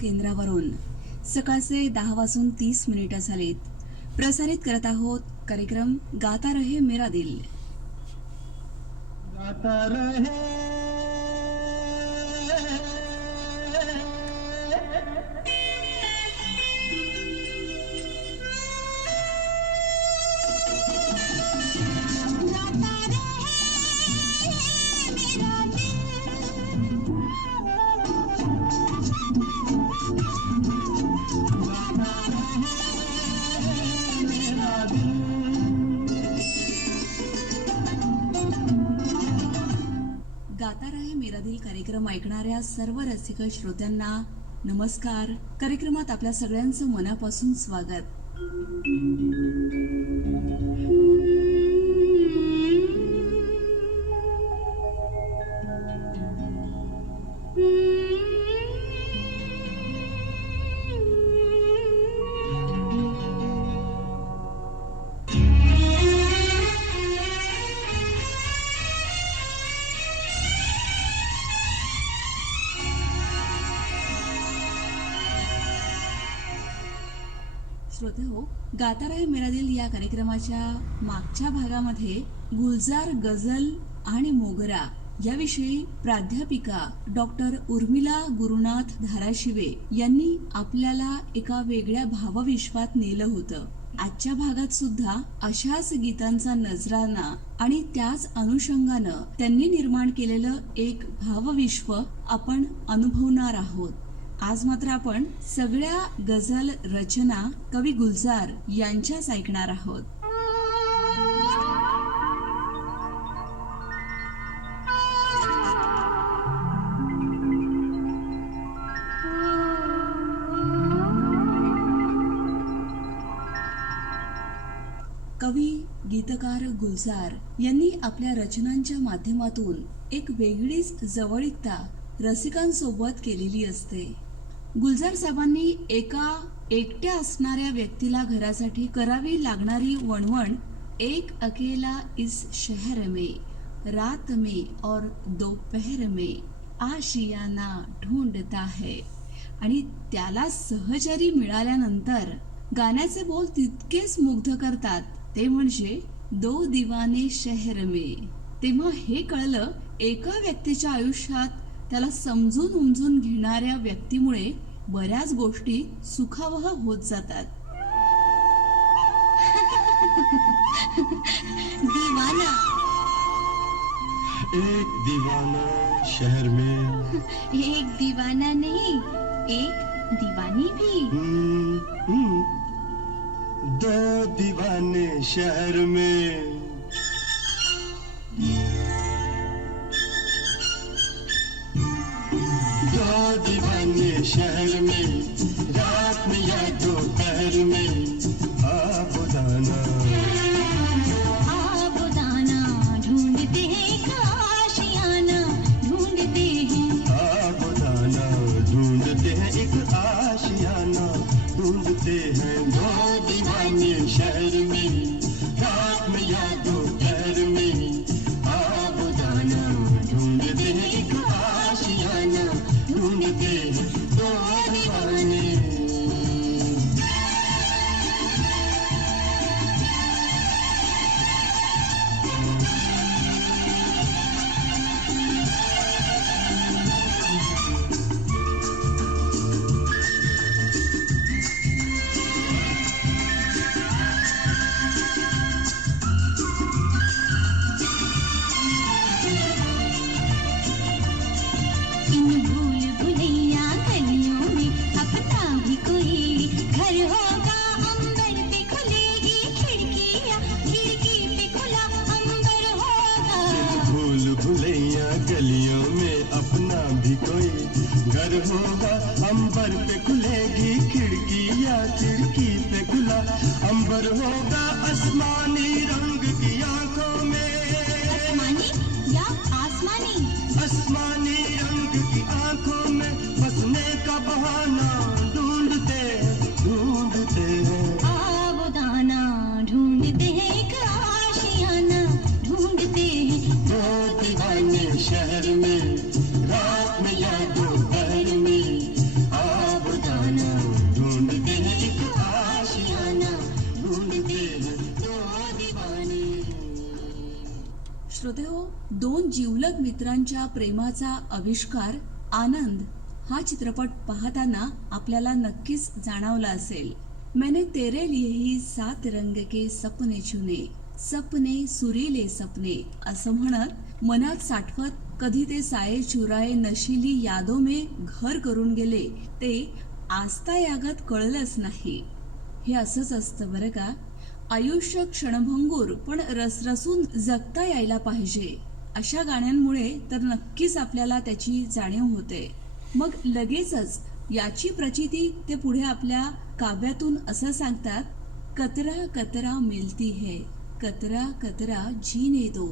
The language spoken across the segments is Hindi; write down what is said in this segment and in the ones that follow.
केंद्रावरून सकाळचे 10 वाजून 30 मिनिटं झालीत. प्रसारित करत आहोत कार्यक्रम गाता रहे मेरा दिल. गाता रहे गाता रहे मेरा दिल कार्यक्रम ऐकणाऱ्या सर्व रसिक श्रोत्यांना नमस्कार. कार्यक्रमात आपल्या सगळ्यांचं मनापासून स्वागत. श्रोते हो, गाता रहे मेरा दिल या कार्यक्रमाच्या मागच्या भागामध्ये गुलजार, गझल आणि मोगरा याविषयी प्राध्यापिका डॉक्टर उर्मिला गुरुनाथ धाराशिवे यांनी आपल्याला एका वेगळ्या भावविश्वात नेलं होतं. आजच्या भागात सुद्धा अशाच गीतांचा नजराणा आणि त्याच अनुषंगानं त्यांनी निर्माण केलेलं एक भावविश्व आपण अनुभवणार आहोत. आज मात्र आपण सगळ्या गझल रचना कवी गुलजार यांच्याच ऐकणार आहोत. कवी गीतकार गुलजार यांनी आपल्या रचनांच्या माध्यमातून एक वेगळीच जवळीकता रसिकांसोबत केलेली असते. गुलजार साहेबांनी एका एकट्या असणाऱ्या व्यक्तीला घरासाठी करावी लागणारी वणवण, एक अकेला इस शहर में रात में और दोपहर में आशियाना ढूंढता है, आणि त्याला सहचारी मिळाल्यानंतर गाण्याचे बोल तितकेच मुग्ध करतात, ते म्हणजे दो दिवाने शहर में. तेव्हा हे कळलं, एका व्यक्तीच्या आयुष्यात त्याला समजून उमजून घेणाऱ्या व्यक्तीमुळे बऱ्याच गोष्टी सुखावह होत जातात. दीवाना, एक दीवाना शहर में, एक दीवाना नहीं, एक दीवानी भी. दो दीवाने शहर में, दो दीवाने शहर में, रात में या दोपहर में आबुदाना, आबुदाना ढूंढते हैं आशियाना, ढूंढते हैं आबुदाना ढूंढते हैं एक आशियाना, ढूंढते हैं दो दीवाने शहर में, रात में या दोपहर में आबुदाना, ढूंढते हैं एक आशियाना, ढूंढते हैं दो दीवाने. इन भूल भुलैया गलियों में अपना भी कोई घर होगा, अंबर पे खुलेगी खिड़कियां, खिड़की पे खुला अंबर होगा. भूल भुलैया गलियों में अपना भी कोई घर होगा, अंबर पे खुलेगी खिड़कियां, खिड़की पे खुला अंबर होगा. आसमानी रंग की आंखों में, आसमानी या आसमानी, आसमानी रंग की आंखों में बसने का बहाना ढूंढते ढूंढते हैं आबुदाना, ढूंढते हैं एक आशियाना, ढूंढते हैं दो दीवाने शहर में, रात में या दोपहर में आबुदाना. जिवलग मित्रांच्या प्रेमाचा आविष्कार आनंद हा चित्रपट पाहताना आपल्याला नक्कीच जाणवला असेल. मैंने तेरे लिए ही 7 रंग के सपने चुने, सपने सुरीले सपने असं म्हणत मनात साठवत कधी ते साये चुराए नशिली यादों में घर करून गेले ते आस्ता यागत कळलंच नाही. हे असंच असतं बरं का. आयुष्य क्षणभंगूर पण रसरसून जगता यायला पाहिजे. अशा गाण्यांमुळे तर नक्कीच आपल्याला त्याची जाणीव होते. मग लगेचच याची प्रचिती ते पुढे आपल्या काव्यातून असं सांगतात, कतरा कतरा मिलती है, कतरा कतरा जीने दो,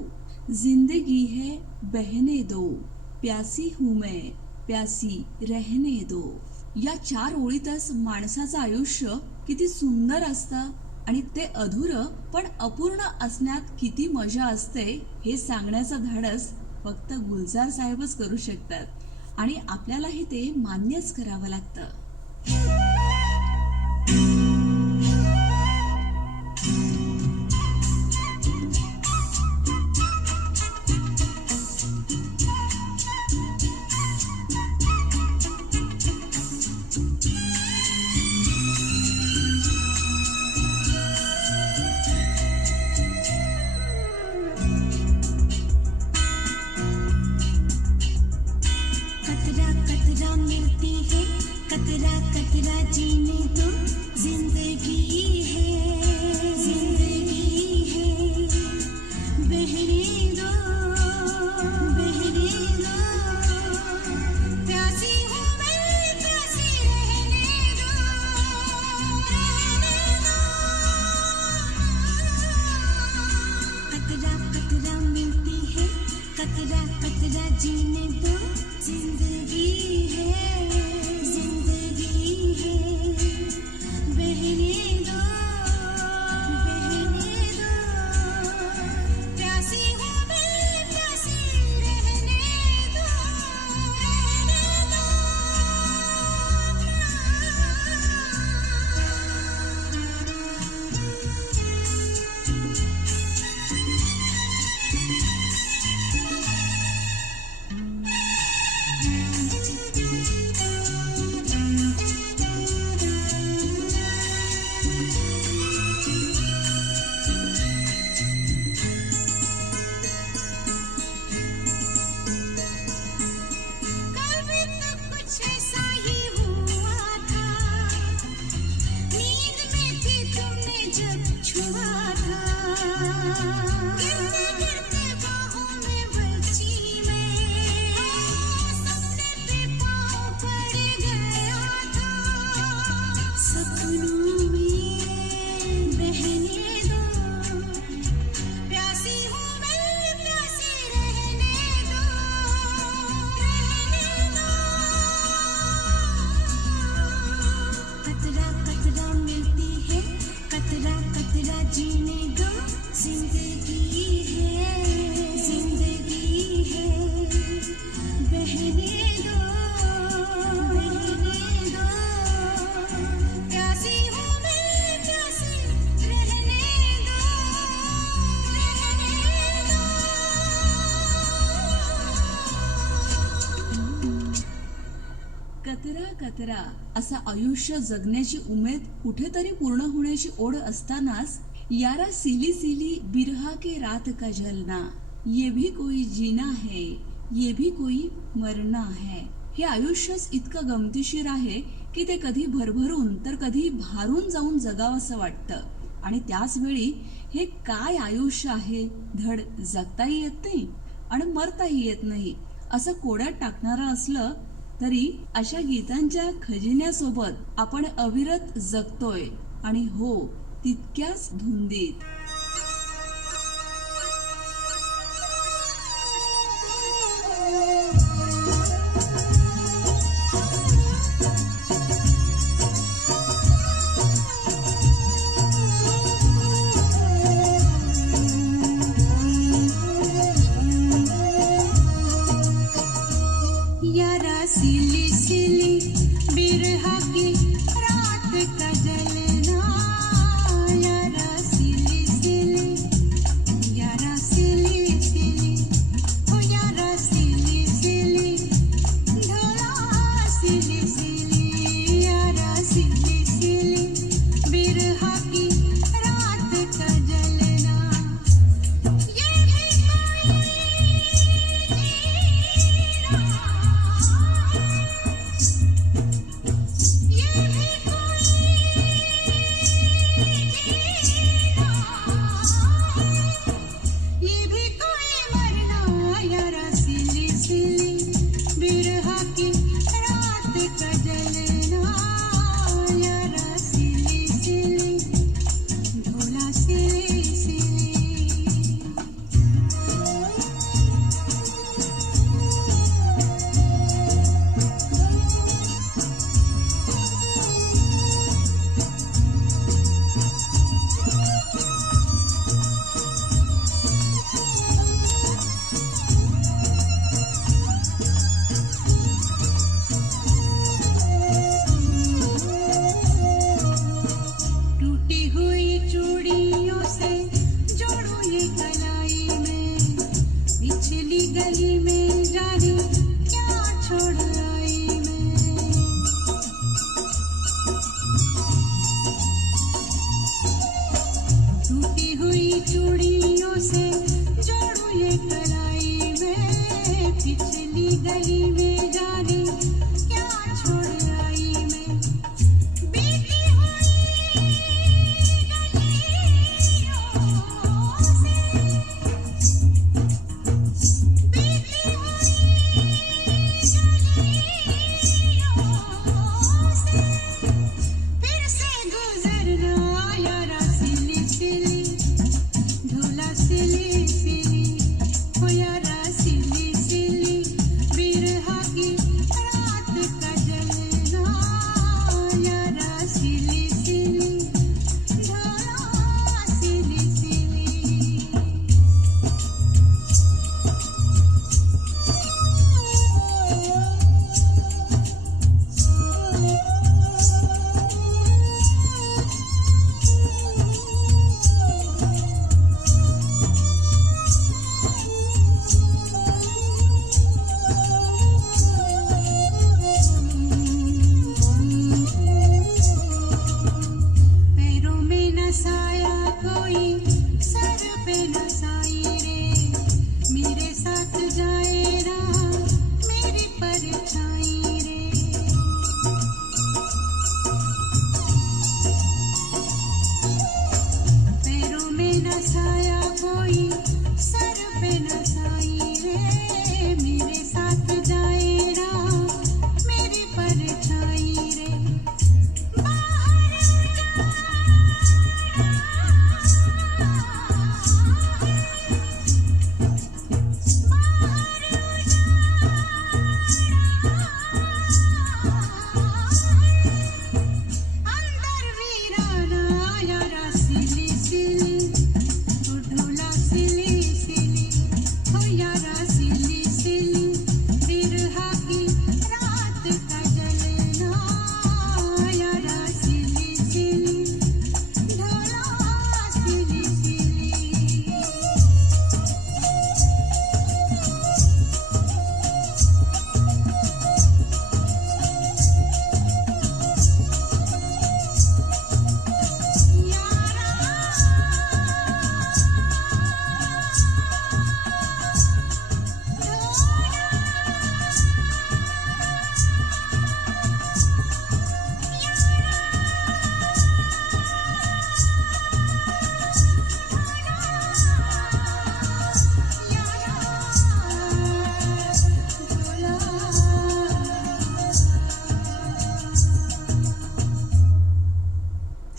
जिंदगी है बहने दो, प्यासी हूं मैं, प्यासी रहने दो. या 4 ओळीतच माणसाचं आयुष्य किती सुंदर असतं आणि ते अधुरं पण अपूर्ण असण्यात किती मजा असते हे सांगण्याचं धाडस फक्त गुलजार साहेबच करू शकतात आणि आपल्यालाही ते मान्यच करावं लागतं. कतरा कतरा मिलती है, कतरा कतरा जीने दो, जिंदगी है बहने दो, प्यासी हूँ मैं, प्यासी रहने दो. कतरा कतरा मिलती है, कतरा कतरा जीने दो, जिंदगी है बहने दो, प्यासी हूँ मैं, प्यासी रहने दो. कल भी तो कुछ ऐसा ही हुआ था, नींद में थी तुमने जब छुआ था. गिरते गिरते बाहों में बची मैं, सपने पे पाँव पड़ गया था. सपनों में बहने दो, प्यासी हूँ मैं, प्यासी रहने दो. कतरा कतरा मिलती है, कतरा कतरा जीने दो, जिंदगी है बहने दो, प्यासी हूँ मैं, प्यासी रहने दो. कतरा कतरा असं आयुष्य जगण्याची उमेद कुठेतरी पूर्ण होण्याची ओढ असतानाच यारा सिली सिली बिरहा के रात का जलना, ये भी कोई जीना है, ये भी कोई मरना है. हे आयुष्यच इतकं गमतीशीर आहे की ते कधी भरभरून तर कधी भारून जाऊन जगावंसं वाटतं. आणि त्याच वेळी हे काय आयुष्य आहे, धड जगताही येत नाही आणि मरताही येत नाही असं कोड्यात टाकणारं असलं तरी अशा गीतांच्या खजिन्यासोबत आपण अविरत जगतोय आणि हो तितक्याच धुंदीत. यारा सिली सिली बिरहा की रात का जलना, यारा सिली गली में जाने क्या छोड़ आई मैं बीती हुई गलियों से बीती हुई गलियों से फिर से गुजरना यारा सिली सिली ढोला सिली सिली हो यारा सिली सिली बिरहा की रात का जलना यारा सिली सिली ढोला सिली सिली पैरों में न साया कोई सर पे न साई रे मेरे साथ जाए ना मेरी परछाई रे पैरों में न साया कोई सर पे न साई रे मेरे साथ जाए ना मेरी परछाई रे बाहर अंदर वीराना यारा सिली सिली हो ढोला सिली सिली हो यारा सिली सिली बिरहा की रात का जलना यारा सिली सिली ढोला सिली सिली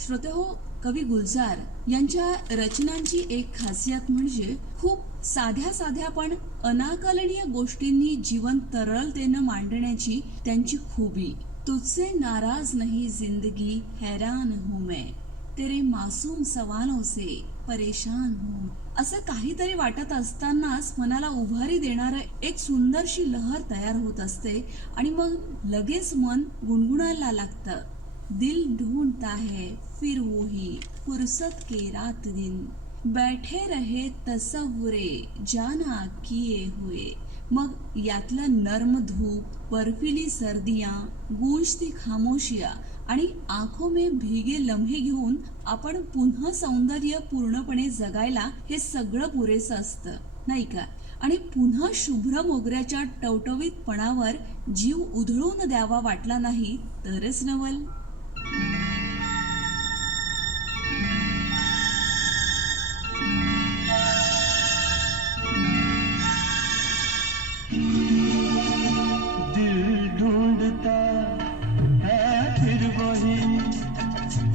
श्रोतेहो, कवी गुलजार यांच्या रचनांची एक खासियत म्हणजे खूप साध्या साध्या पण अनाकलनीय गोष्टींनी जीवन तरलतेनं मांडण्याची त्यांची खूबी. तुझसे नाराज नहीं जिंदगी हैरान हूं मैं तेरे मासूम सवालों से परेशान हूं. असं काहीतरी वाटत असतानाच मनाला उभारी देणारं एक सुंदरशी लहर तयार होत असते आणि मग लगेच मन गुणगुणायला लागतं. दिल ढूंढता है फिर वही फुर्सत के रात दिन बैठे रहे तसव्वुरे जाना किए हुए. मग यातलं नर्म धूप, बर्फिली सर्दियां, गूंजती खामोशिया आणि आंखों में भीगे लम्हे घेऊन आपण पुन्हा सौंदर्य पूर्णपणे जगायला हे सगळं पुरेसं असतं, नाही का? आणि पुन्हा शुभ्र मोगऱ्याच्या टवटवीतपणावर जीव उधळून द्यावा वाटला नाही तरच नवल. दिल ढूंढता है फिर वही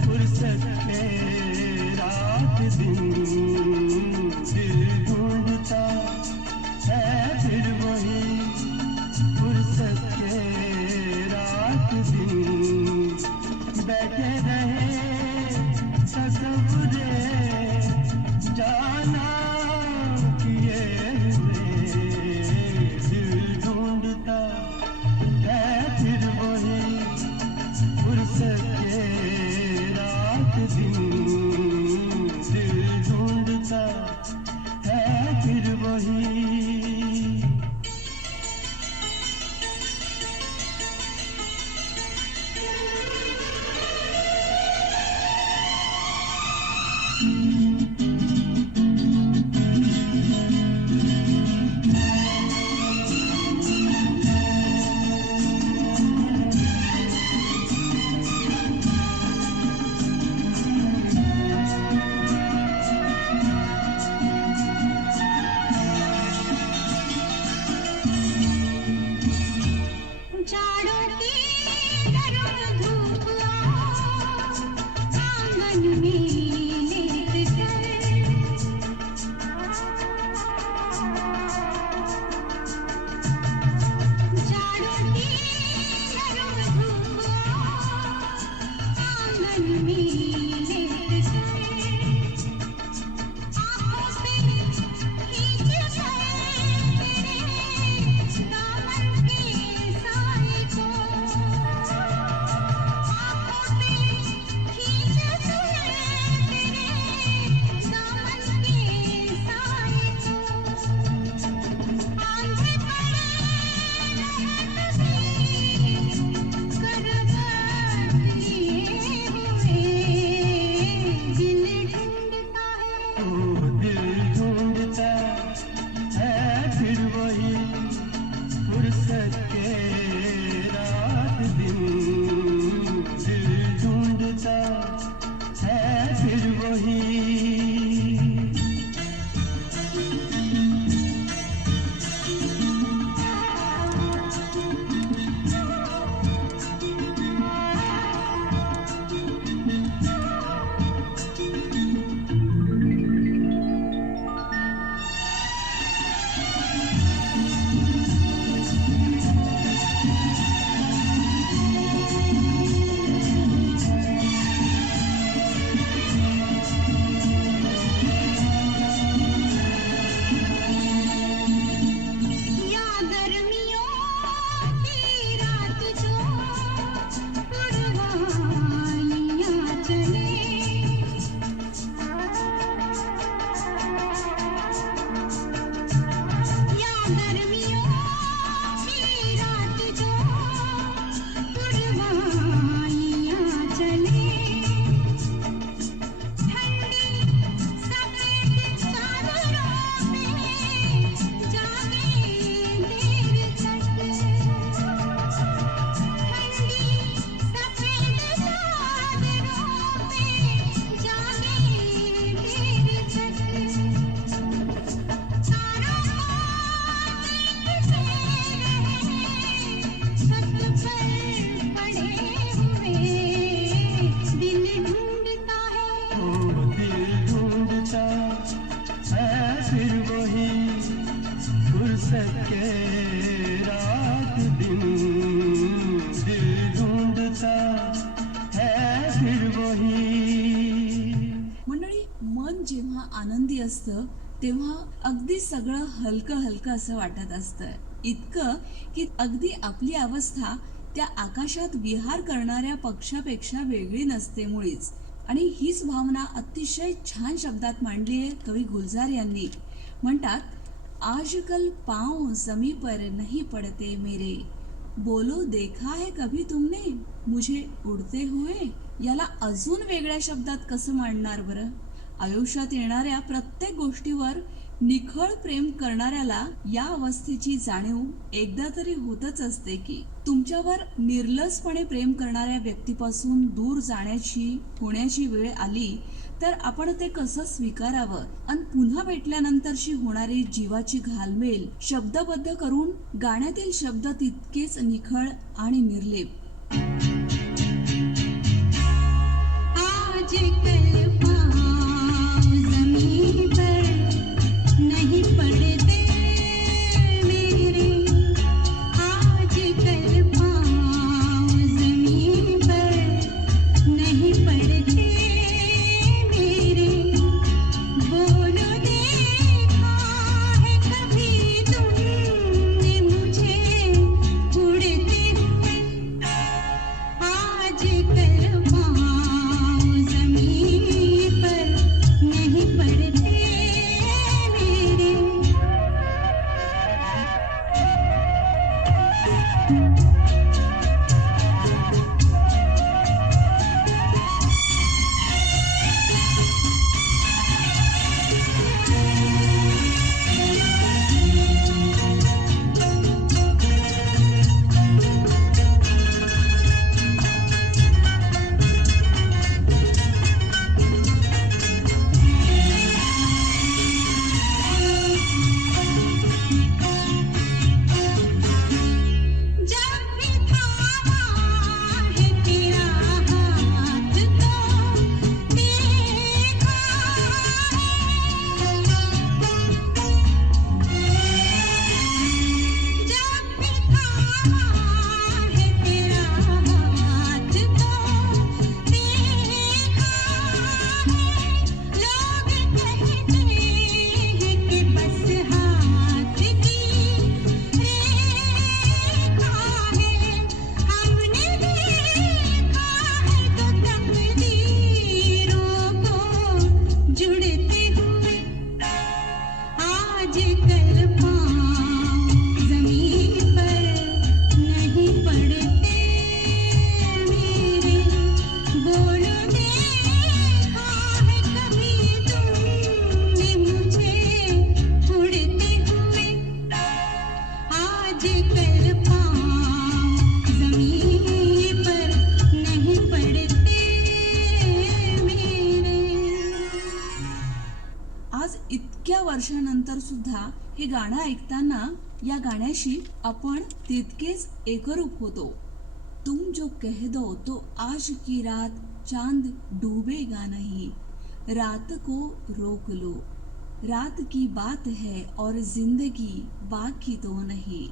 फुर्सत के रात दिन. दिल ढूंढता है फिर वही फुर्सत के रात दिन बैठे रहे तसव्वुरे जाना किए हुए. दिल ढूंढता है फिर वही फुर्सत के रात दिन. दिल ढूंढता मन में लेट कर आँखों से खींच कर तेरे दामन के साए को आँखों से खींच कर तेरे दामन के साए को आंधे पड़े रहत भी करवट लिए हुए दिल ढूंढता है ओ दिल ढूंढता है फिर वही फुर्सत के रात दिन दिल ढूंढता है फिर वही या गर्मियों की रात जो उड़वाइयाँ चले या गर्मियों की रात जो उड़वाइयाँ चले ठंडी सफेद चादरों में जागे देर तक ठंडी सफेद चादरों में जागे देर तक तारों को देखते रहे छत पर पड़े हुए दिल ढूंढता है ओ दिल ढूंढता है फिर वही फुर्सत के रात दिन दिल ढूंढता है फिर वही मंडळी, मन जेव्हा आनंदी असतं तेव्हा अगदी सगळं हलकं हलकं असं वाटत असतं. इतकं की अगदी आपली अवस्था त्या आकाशात विहार करणाऱ्या पक्षापेक्षा वेगळी नसते मुळीच. आणि हीच भावना अतिशय छान शब्दात मांडली आहे कवी गुलजार यांनी. म्हणतात, आजकल पाँव जमी पर नहीं पड़ते मेरे, बोलो देखा है कभी तुमने मुझे उडते हुए. याला अजून वेगळ्या शब्दात कसं मांडणार बरं? आयुष्यात येणाऱ्या प्रत्येक गोष्टीवर निखळ प्रेम करणाऱ्याला या अवस्थेची जाणीव एकदा तरी होतच असते की तुमच्यावर निर्लसपणे प्रेम करणाऱ्या व्यक्तीपासून दूर जाण्याची होण्याची वेळ आली तर आपण ते कसं स्वीकारावं आणि पुन्हा भेटल्यानंतरची होणारी जीवाची घालमेल शब्दबद्ध करून गाण्यातील शब्द तितकेच निखळ आणि निर्लेप. आजकल पाँव ज़मीन पर नहीं पड़ते मेरे आजकल पाँव ज़मीन पर नहीं पड़ते मेरे बोलो देखा है कभी तुमने मुझे उड़ते हुए आजकल पाँव ज़मीन पर नहीं पड़ते मेरे वर्षानंतर सुद्धा हे गाणं ऐकताना या गाण्याशी आपण तितकेच एकरूप होतो. तुम जो कह दो तो आज की रात चांद डूबेगा नहीं, रात को रोक लो, रात की बात है और जिंदगी बाकी तो नहीं,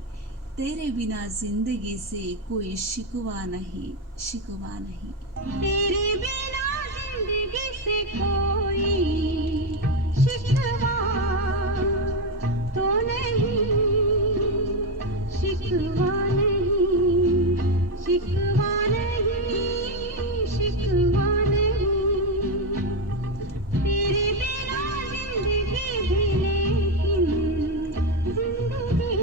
तेरे बिना जिंदगी से कोई शिकवा नहीं, शिकवा नहीं. तेरे बिना जिंदगी से कोई शिकवा तो नहीं, शिकवा नहीं, शिकवा नहीं, शिकवा नहीं. तेरे बिना जिंदगी भी लेकिन जिंदगी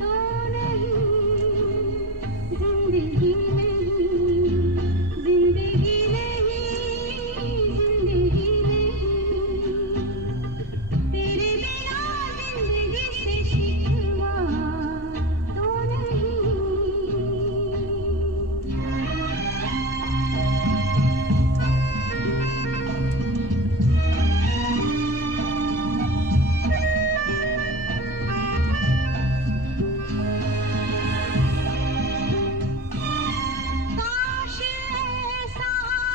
तो नहीं, जिंदगी नहीं, जिंदगी नहीं, जिंदगी नहीं. तेरे बिना जिंदगी से शिकवा तो नहीं. काश ऐसा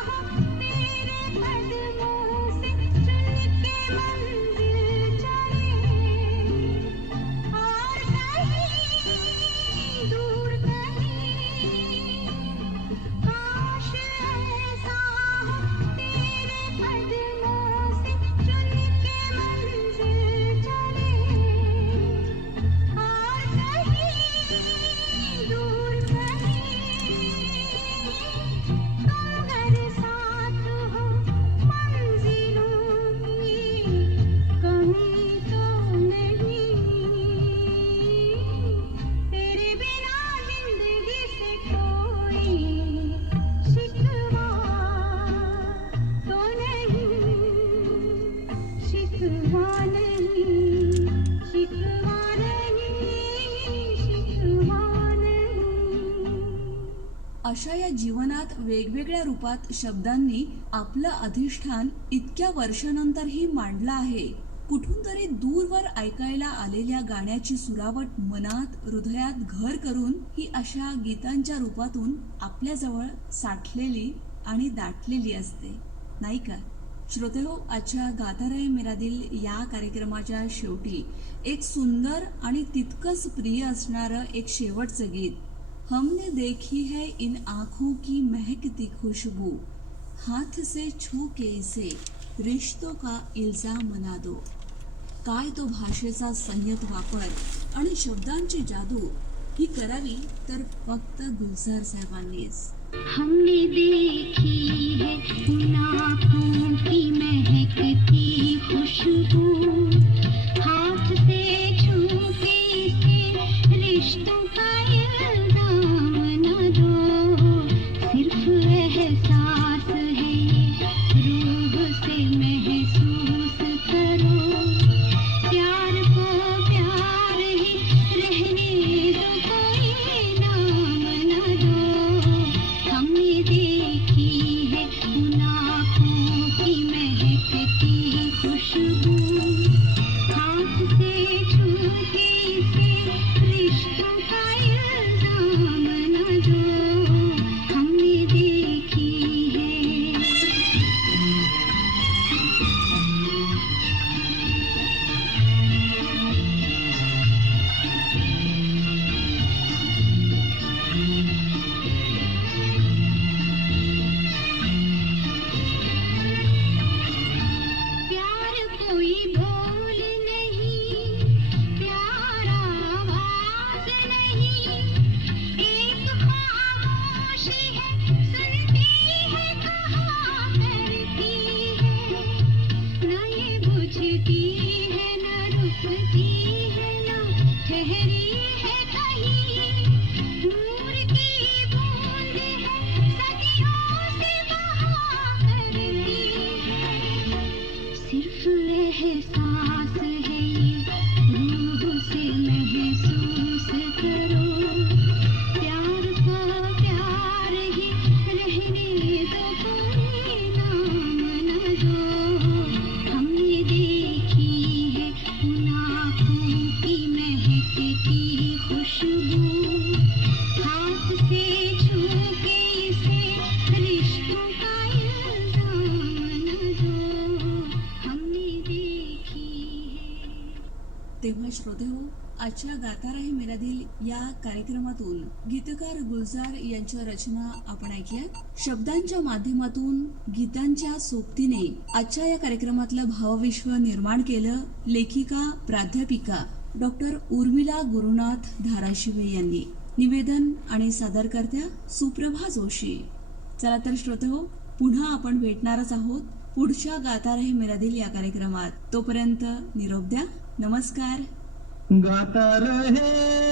हो तेरे कदमों से चुन के मंजिल चले, और कहीं दूर कहीं. काश ऐसा हो तेरे कदमों से चुन के मंजिल चले, और कहीं दूर कहीं. तुम अगर साथ हो मंजिलों की कमी तो नहीं, तेरे बिना जिंदगी से कोई शिकवा तो नहीं, शिकवा नहीं, शिकवा नहीं, शिकवा नहीं. अशा या जीवनात वेगवेगळ्या रूपात शब्दांनी आपलं अधिष्ठान इतक्या वर्षानंतरही मांडलं आहे. कुठून तरी दूरवर ऐकायला आलेल्या गाण्याची सुरावट मनात हृदयात घर करून ही अशा गीतांच्या रूपातून आपल्याजवळ साठलेली आणि दाटलेली असते, नाही का? श्रोतेहो, आजच्या गाता रहे मेरा दिल या कार्यक्रमाच्या शेवटी एक सुंदर आणि तितकंच प्रिय असणारं एक शेवटचं गीत. हमने देखी है इन आँखों की महकती खुशबू, हाथ से छू के इसे रिश्तों का इल्जाम बना दो. काय तो भाषेचा संयत वापर आणि शब्दांची जादू ही करावी तर फक्त गुलजार साहेबांनीच. हमने देखी है उन आँखों की महकती खुशबू, हाथ से छू के इसे रिश्तों का इल्जाम न दो. सिर्फ एहसास है ये, रूह से महसूस करो. प्यार को प्यार ही रहने दो, कोई नाम न दो. हमने देखी है उन आँखों की महकती खुशबू, श्रोते हो, आजच्या गाता राही मेरा दिल या कार्यक्रमातून गीतकार गुलजार यांच्या रचना आपण ऐकल्या. शब्दांच्या माध्यमातून गीतांच्या सोबतीने आजच्या या कार्यक्रमातलं भावविश्व निर्माण केलं लेखिका प्राध्यापिका डॉक्टर उर्मिला गुरुनाथ धाराशिवे यांनी. निवेदन आणि सादरकर्त्या सुप्रभा जोशी. चला तर श्रोते हो, पुन्हा आपण भेटणारच आहोत पुढच्या गाता रहे मेरा दिल या कार्यक्रमात. तोपर्यंत निरोप द्या. नमस्कार. गाता रहे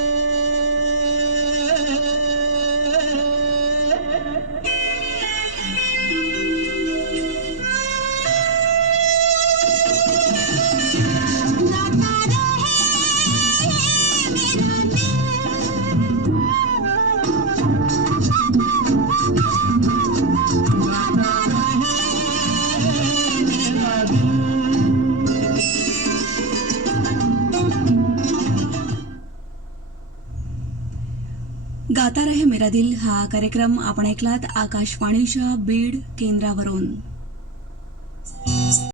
गाता रहे मेरा दिल हा कार्यक्रम आपण ऐकलात आकाशवाणीच्या बीड केंद्रावरून.